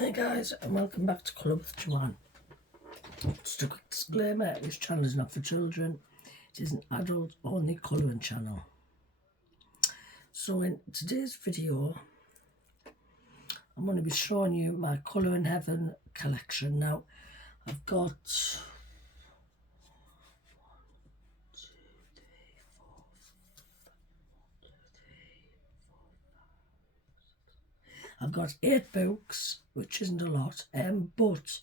Hey guys, and welcome back to Colour with Joanne. Just a quick disclaimer, this channel is not for children. It is an adult only colouring channel. So in today's video, I'm going to be showing you my Colour in Heaven collection. Now, I've got I've got 8 books, which isn't a lot, but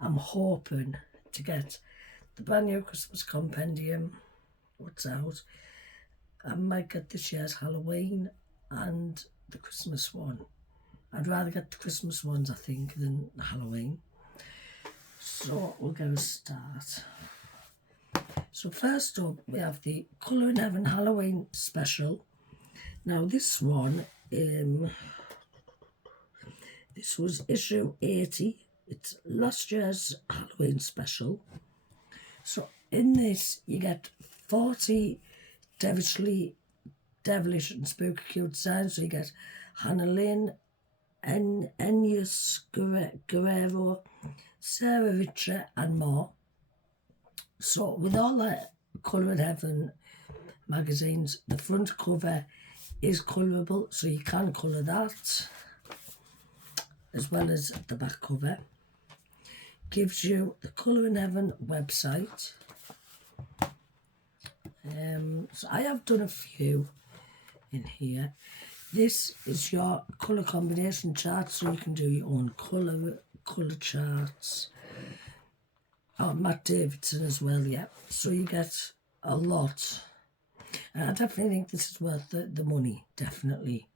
I'm hoping to get the brand new Christmas compendium, what's out. I might get this year's Halloween and the Christmas one. I'd rather get the Christmas ones, I think, than Halloween. So we'll get a start. So first up, we have the Colour in Heaven Halloween special. Now this one, this was issue 80. It's last year's Halloween special. So in this, you get 40 devilish and spooky cute designs. So you get Hannah Lynn, Ennius Guerrero, Sarah Richer and more. So with all the Colour in Heaven magazines, the front cover is colourable, so you can colour that, as well as the back cover. Gives you the Colour in Heaven website. So I have done a few in here. This is your colour combination chart, so you can do your own colour charts. Oh, Matt Davidson as well, yeah. So you get a lot. And I definitely think this is worth the money, definitely.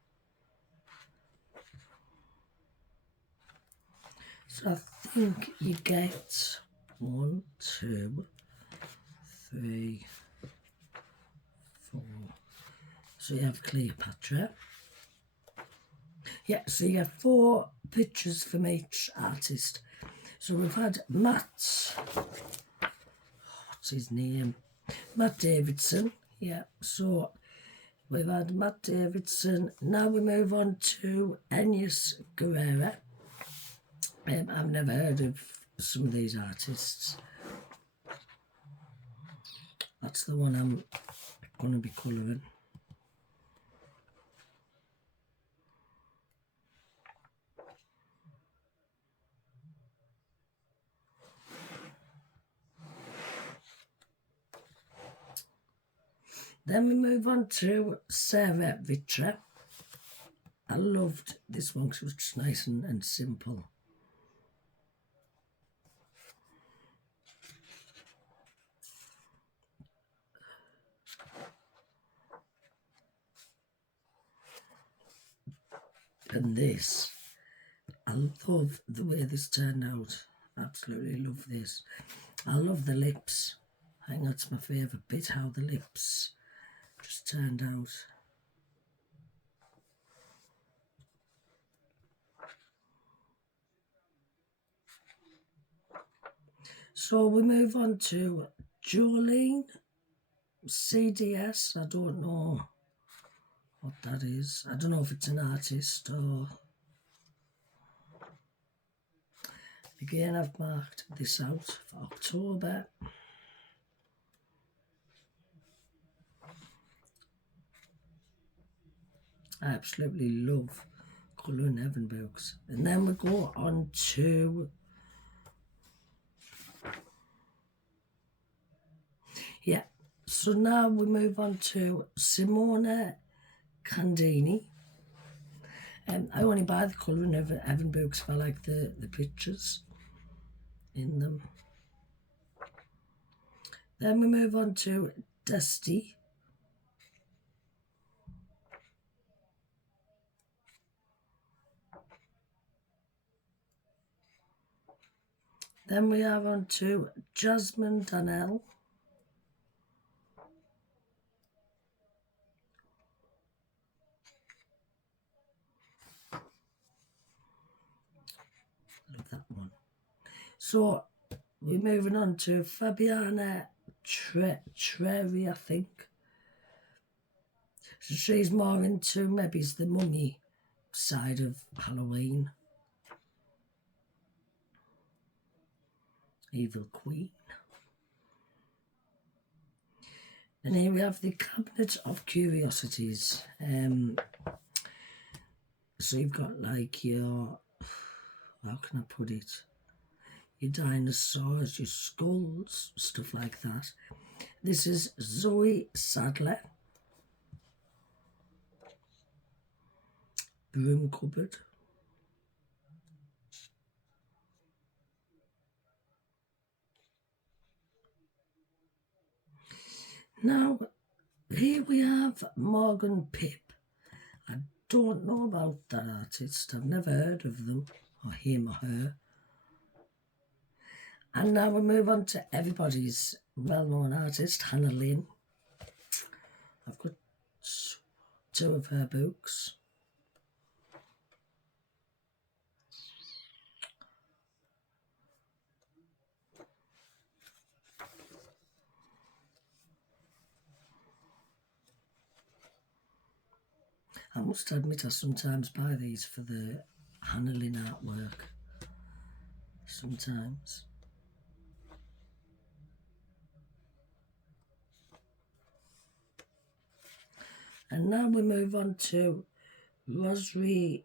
So I think you get 1, 2, 3, 4. So you have Cleopatra. Yeah, so you get 4 pictures from each artist. So we've had what's his name? Matt Davidson. Yeah, so we've had Matt Davidson. Now we move on to Ennius Guerrero. I've never heard of some of these artists. That's the one I'm going to be colouring. Then we move on to Sarah Richer. I loved this one because it was just nice and simple. And this, I love the way this turned out. Absolutely love this. I love the lips. I think that's my favourite bit, how the lips just turned out. So we move on to Jolene CDS. I don't know what that is. I don't know if it's an artist or... Again, I've marked this out for October. I absolutely love Colour in Heaven books. And then we go on to... Yeah, so now we move on to Simone Candini. I only buy the Colour in Heaven books if I like the pictures in them. Then we move on to Dusty. Then we are on to Jasmine Donnell. Love that one. So we're moving on to Fabiana Trevi, I think. So she's more into maybe it's the mummy side of Halloween. Evil Queen. And here we have the Cabinet of Curiosities. So you've got like your, how can I put it? Your dinosaurs, your skulls, stuff like that. This is Zoe Sadler. Broom cupboard. Now, here we have Morgan Pip. I don't know about that artist. I've never heard of them, or him or her. And now we move on to everybody's well-known artist, Hannah Lynn. I've got 2 of her books. I must admit I sometimes buy these for the Hannah Lynn artwork. Sometimes. And now we move on to Rosary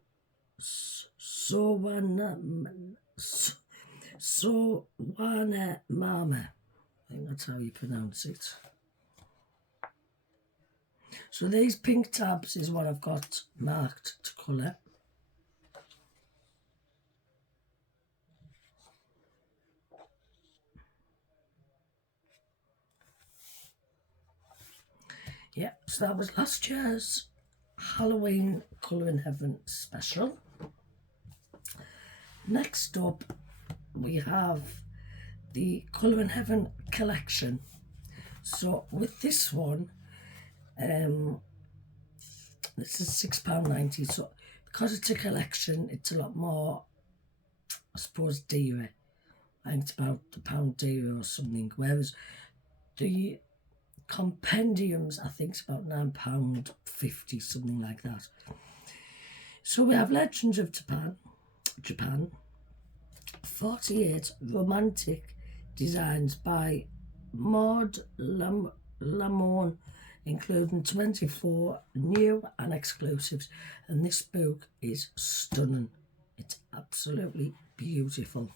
Sowana Mama. I think that's how you pronounce it. So these pink tabs is what I've got marked to colour. Yeah, so that was last year's Halloween Colour in Heaven special. Next up, we have the Colour in Heaven collection. So with this one, this is £6.90. So because it's a collection, it's a lot more, I suppose, dearer. I think it's about £1 dearer or something. Whereas the compendiums, I think it's about £9.50, something like that. So we have Legends of Japan, 48 romantic designs by Maud Lamorne, including 24 new and exclusives. And this book is stunning. It's absolutely beautiful.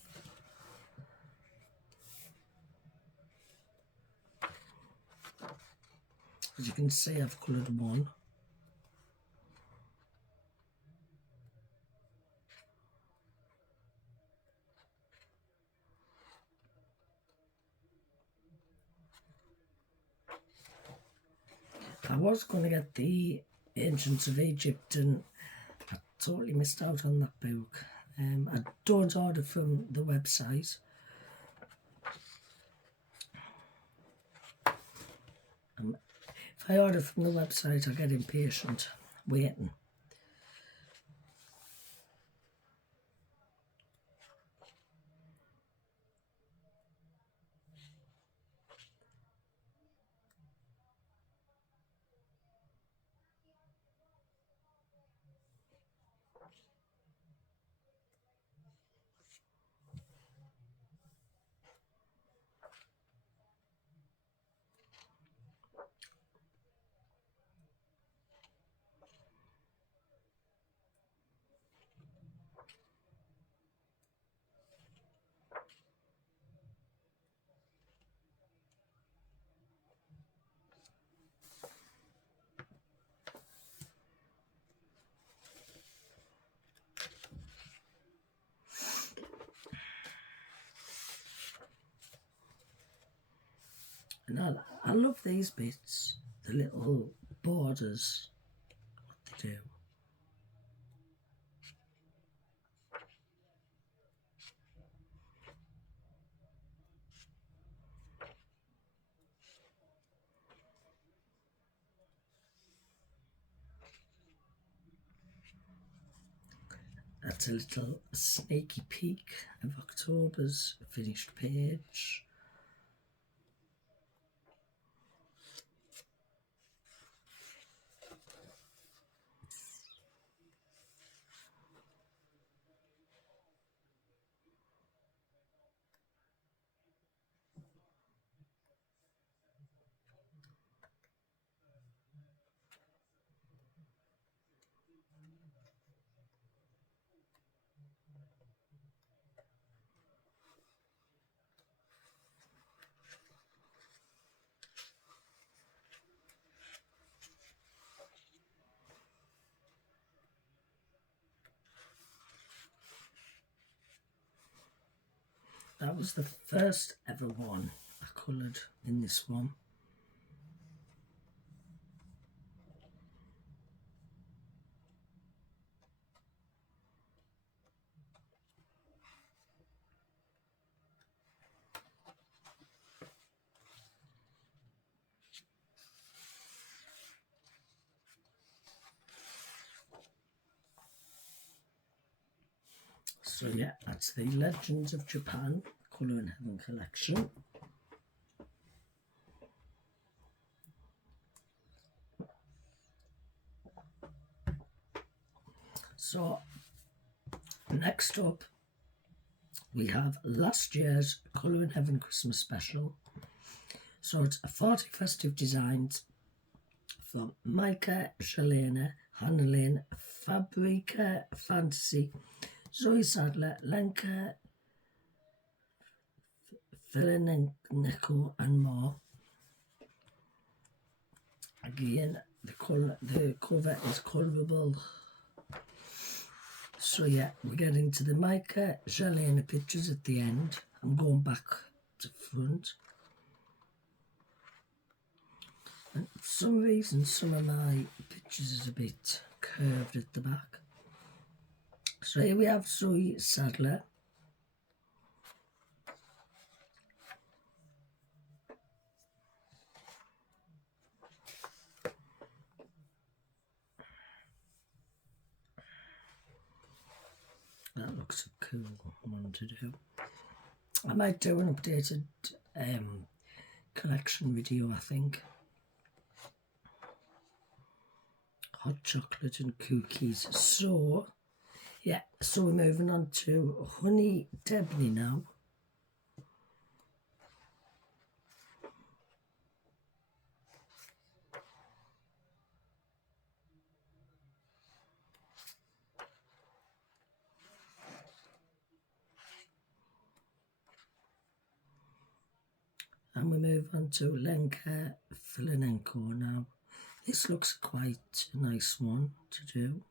As you can see, I've coloured one. I was going to get the Ancients of Egypt and I totally missed out on that book. I don't order from the website. If I order from the website, I get impatient waiting. And I love these bits, the little borders, what they do. That's a little sneaky peek of October's finished page. That was the first ever one I coloured in this one. So yeah, that's the Legends of Japan Colour in Heaven collection. So next up we have last year's Colour in Heaven Christmas special. So it's 40 festive designs from Micah, Shalena, Hannah Fabrica Fantasy, Zoe Sadler, Lenka, Filinenko and more. Again, the cover is colourable. So yeah, we get into the Micah, Shalena pictures at the end. I'm going back to front. And for some reason, some of my pictures is a bit curved at the back. So here we have Zoe Sadler. That looks a cool one to do. I might do an updated collection video, I think. Hot chocolate and cookies. So, yeah, so we're moving on to Honey Debney now. And we move on to Lenka Filinenko now. This looks quite a nice one to do.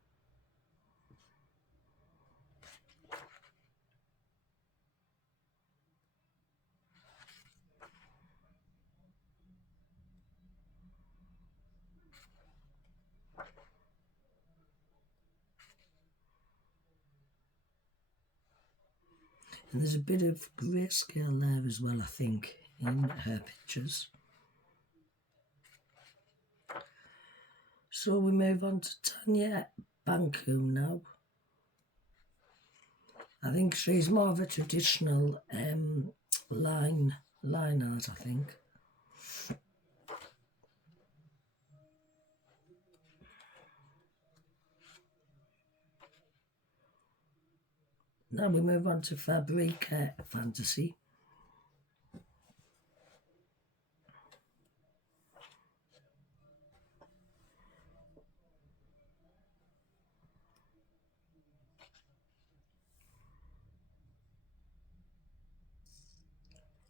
And there's a bit of grayscale there as well, I think, in her pictures. So we move on to Tanya Banku now. I think she's more of a traditional line art, I think. Now we move on to Fabrica Fantasy.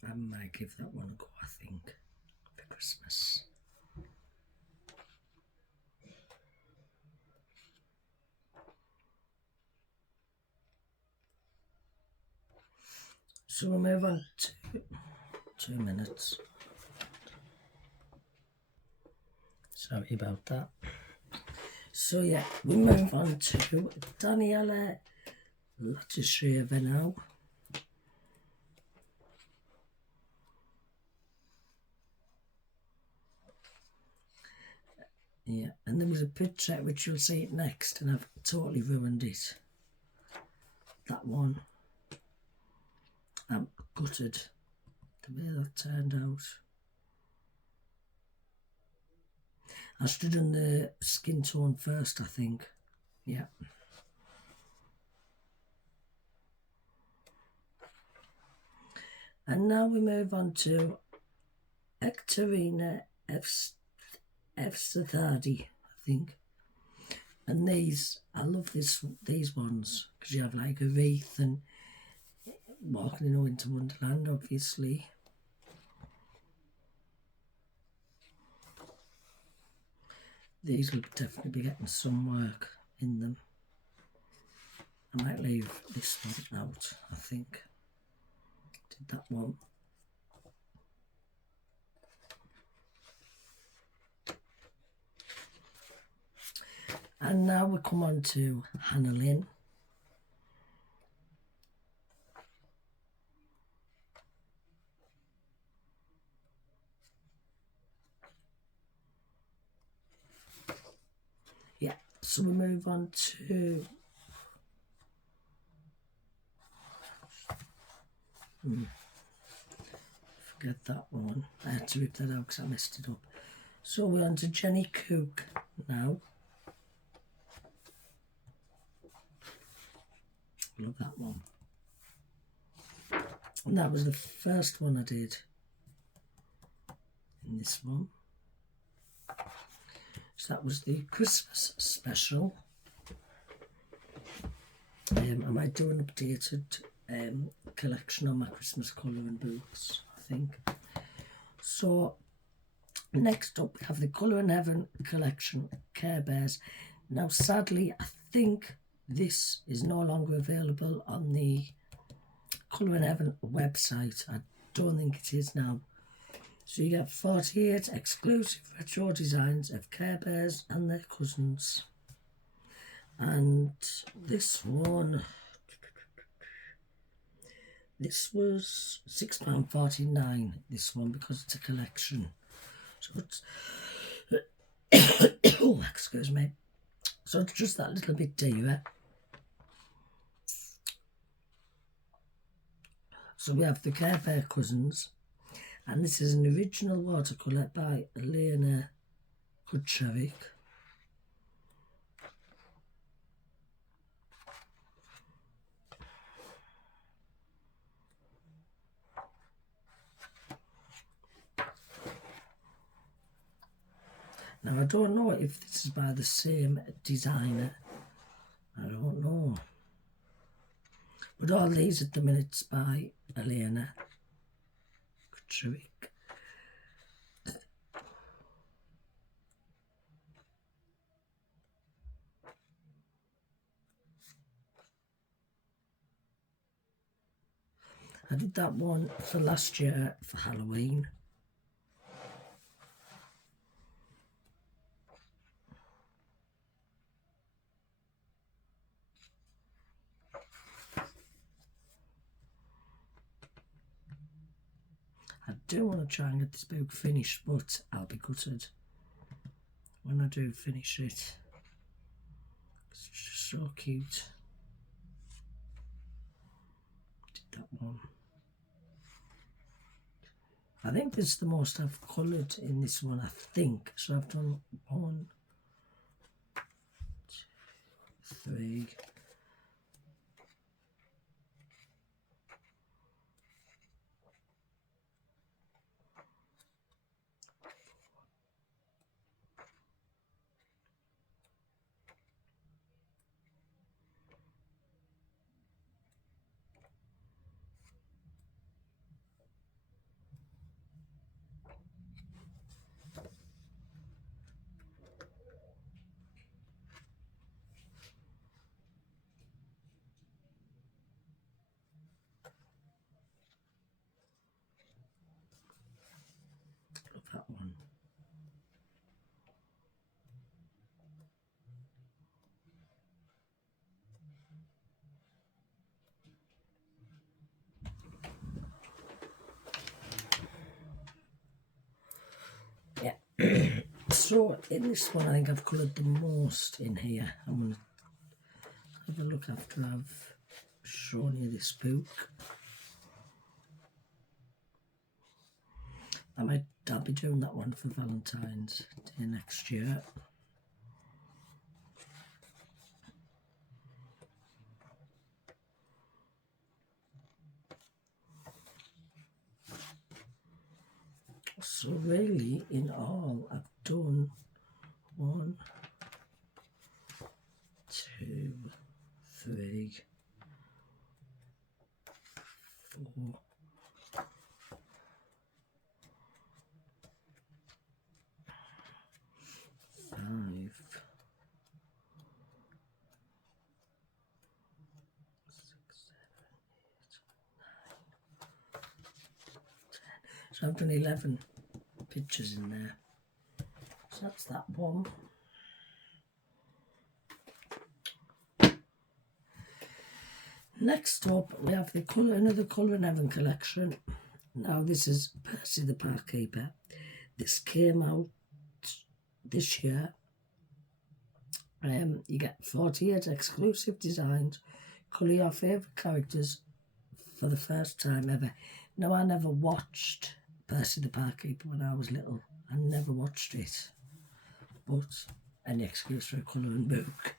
I might give that one a go, I think, for Christmas. So we'll move on to 2 minutes. Sorry about that. So yeah, we move on to Daniela Latisheva now. Yeah, and there was a picture which you'll see it next, and I've totally ruined it. That one. I'm gutted the way that turned out. I stood on the skin tone first, I think. Yeah. And now we move on to Ekaterina Evsathadi, I think. And these, I love these ones, because you have like a wreath and walking in a winter wonderland, obviously. These will definitely be getting some work in them. I might leave this one out, I think. that one. And now we come on to Hannah Lynn. Yeah, so we move on to forget that one. I had to rip that out because I messed it up. So we're on to Jenny Cook now. Love that one. And that was the first one I did in this one. So that was the Christmas special. I might do an updated collection on my Christmas colouring books, I think. So next up we have the Colour in Heaven collection, Care Bears. Now sadly I think this is no longer available on the Colour in Heaven website. I don't think it is now. So you get 48 exclusive retro designs of Care Bears and their cousins. And this one, this was £6.49, this one, because it's a collection. So it's, oh, excuse me. So it's just that little bit dearer. So we have the Care Bear cousins, and this is an original watercolour by Elena Kutchevic. Now I don't know if this is by the same designer. I don't know. But all these at the minute's by Elena Kutchevic. I did that one for last year for Halloween. I do want to try and get this book finished, but I'll be gutted when I do finish it. It's just so cute. Did that one. I think this is the most I've coloured in this one, I think. So I've done 1, 2, 3. Love that one. Yeah. So in this one I think I've coloured the most in here. I'm going to have a look after I've shown you this book. I'll be doing that one for Valentine's Day next year. So really, in all, I've done 1, 2, 3, 4, 5, 6, 7, 8, So I've done 11 pictures in there. So that's that one. Next up, we have another Colour in Heaven collection. Now this is Percy the Park Keeper. This came out this year. You get 48 exclusive designs. Colour your favourite characters for the first time ever. Now, I never watched Percy the Park Keeper when I was little. I never watched it. But any excuse for a colouring book.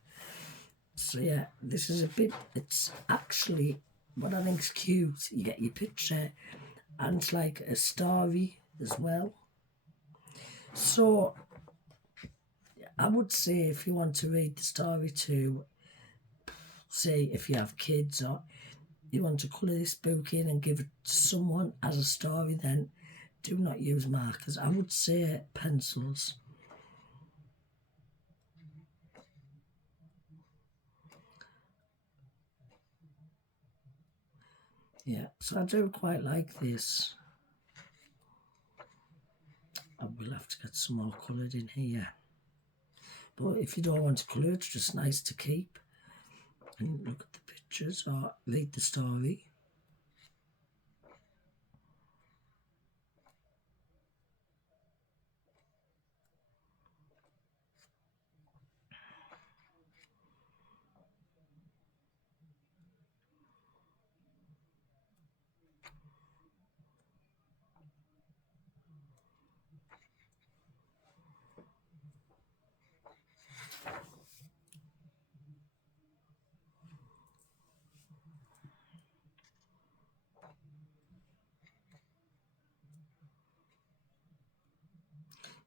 So yeah, this is a bit, it's actually what I think's cute. You get your picture and it's like a story as well. So I would say if you want to read the story to, say if you have kids or you want to colour this book in and give it to someone as a story, then do not use markers. I would say pencils. Yeah, so I do quite like this. I will have to get some more coloured in here. But if you don't want to colour, it's just nice to keep and look at the pictures or read the story.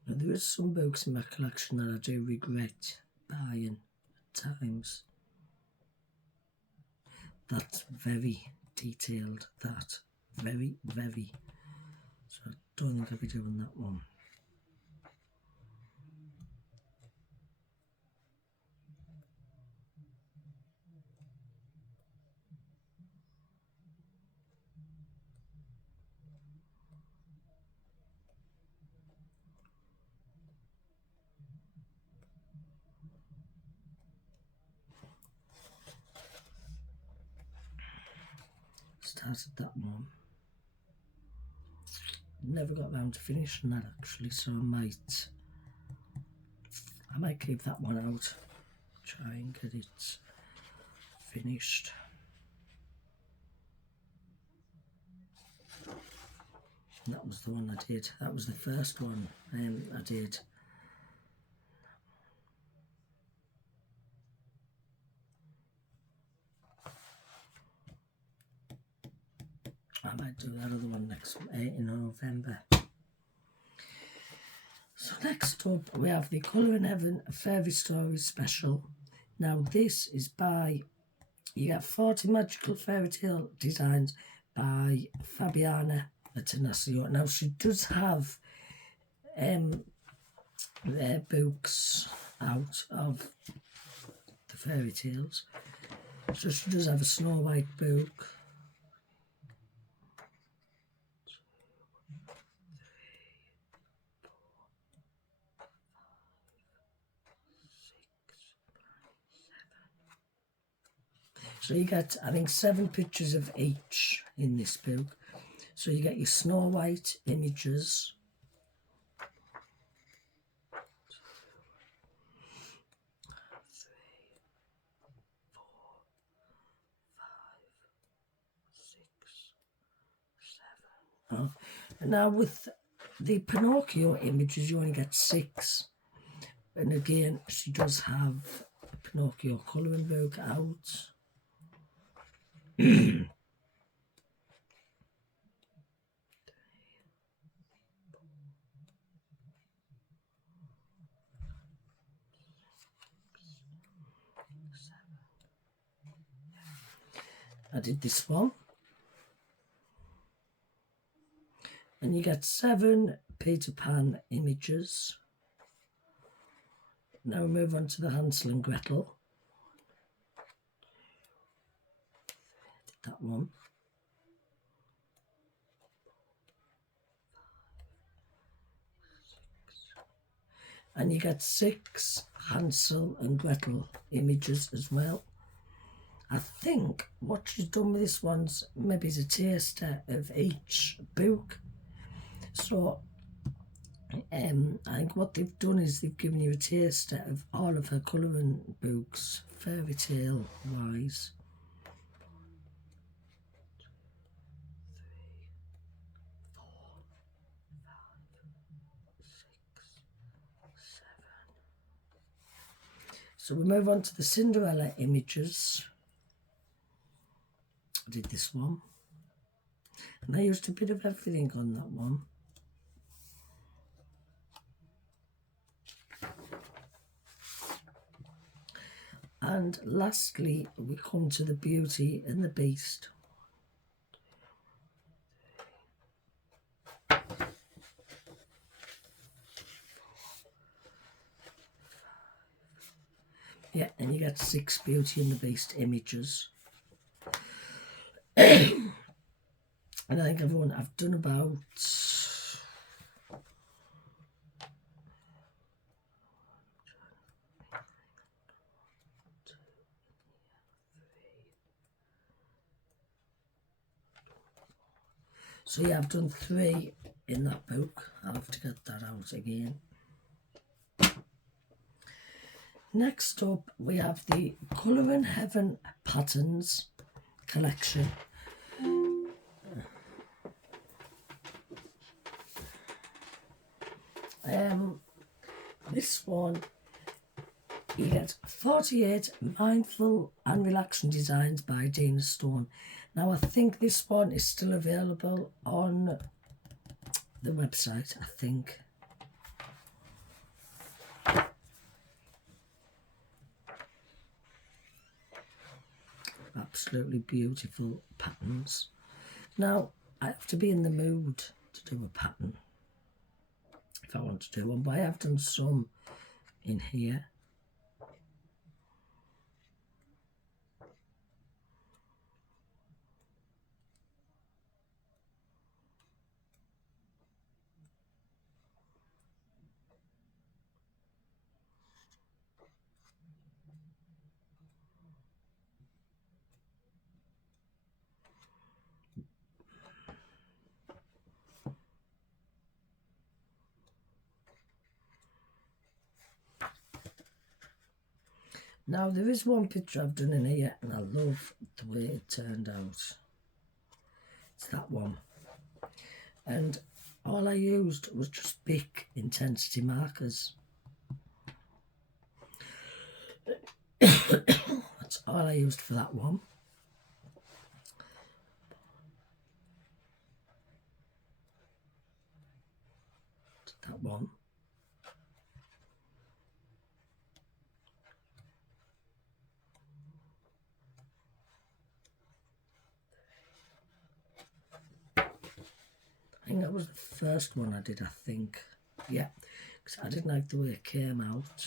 Now, there is some books in my collection that I do regret buying at times. That's very detailed, that. Very, very. So I don't think I'll be doing that one. Started that one. Never got round to finishing that actually, so I might keep that one out. Try and get it finished. And that was the one I did. That was the first one I did. I might do that other one in November. So next up we have the Colour in Heaven Fairy Stories Special. Now this is by, you get 40 magical fairy tale designs by Fabiana Atanasio. Now she does have their books out of the fairy tales. So she does have a Snow White book. So you get, I think, 7 pictures of each in this book. So you get your Snow White images. Oh. And now with the Pinocchio images, you only get 6. And again, she does have a Pinocchio colouring book out. I did this one. And you get 7 Peter Pan images. Now we move on to the Hansel and Gretel. Did that one. And you get 6 Hansel and Gretel images as well. I think what she's done with this one's maybe is a taster of each book. So I think what they've done is they've given you a taster of all of her colouring books, fairy tale wise. 7. So we move on to the Cinderella images. I did this one. And I used a bit of everything on that one. And lastly, we come to the Beauty and the Beast. Yeah, and you get 6 Beauty and the Beast images. And I think I've done about 3. So yeah, I've done 3 in that book. I'll have to get that out again. Next up, we have the Colour in Heaven Patterns collection. This one, you get 48 mindful and relaxing designs by Dana Stone. Now, I think this one is still available on the website, I think. Absolutely beautiful patterns. Now, I have to be in the mood to do a pattern if I want to do one, but I have done some in here. Now, there is one picture I've done in here, and I love the way it turned out. It's that one. And all I used was just big intensity markers. That's all I used for that one. That one. I think that was the first one I did, I think. Yeah, because I didn't like the way it came out.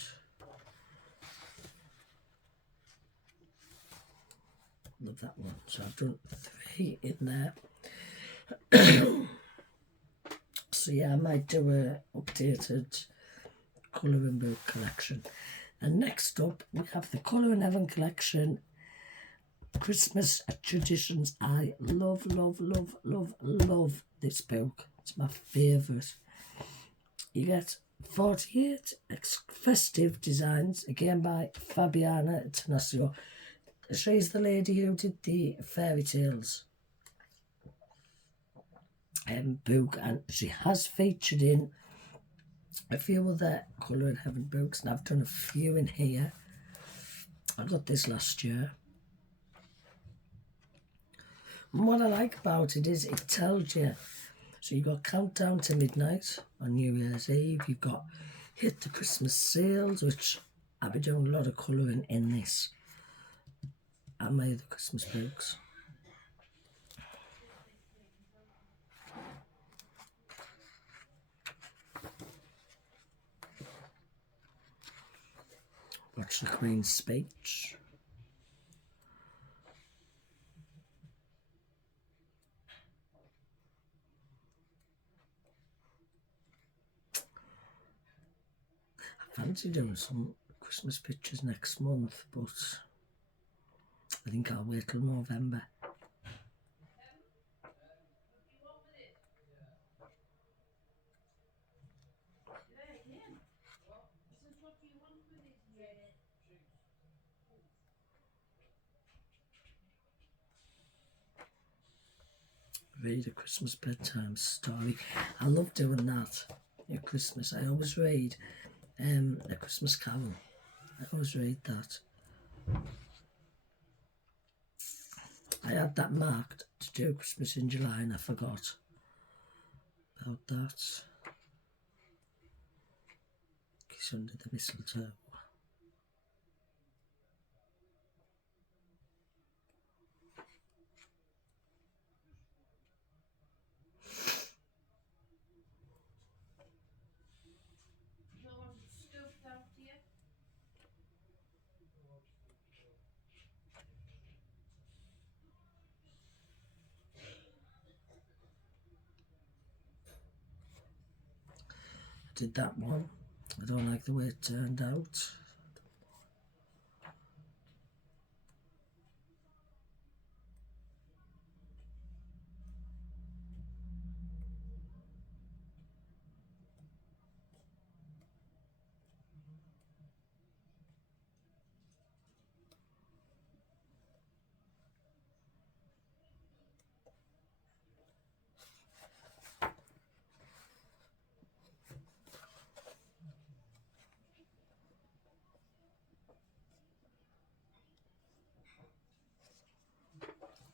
Love that one. So I've done 3 in there. So yeah, I might do a updated colouring book collection. And next up, we have the Colour in Heaven collection. Christmas traditions. I love, love, love, love, love this book. It's my favourite. You get 48 festive designs, again by Fabiana Tenasio. She's the lady who did the fairy tales book, and she has featured in a few other Colour in Heaven books, and I've done a few in here. I got this last year. And what I like about it is it tells you, so you've got Countdown to Midnight on New Year's Eve, you've got Hit the Christmas Sales, which I'll be doing a lot of colouring in this, and my other Christmas books. Watch the Queen's speech. fancy doing some Christmas pictures next month, but I think I'll wait till November. Read a Christmas bedtime story. I love doing that at Christmas. I always read A Christmas Carol. I always read that. I had that marked to do Christmas in July and I forgot about that. Kiss under the mistletoe. I did that one. I don't like the way it turned out.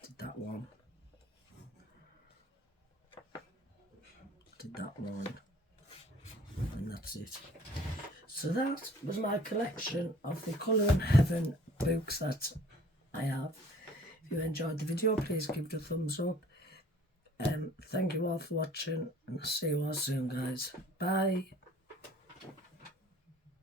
Did that one. Did that one. And that's it. So that was my collection of the Colour in Heaven books that I have. If you enjoyed the video, please give it a thumbs up. Thank you all for watching and I'll see you all soon, guys. Bye.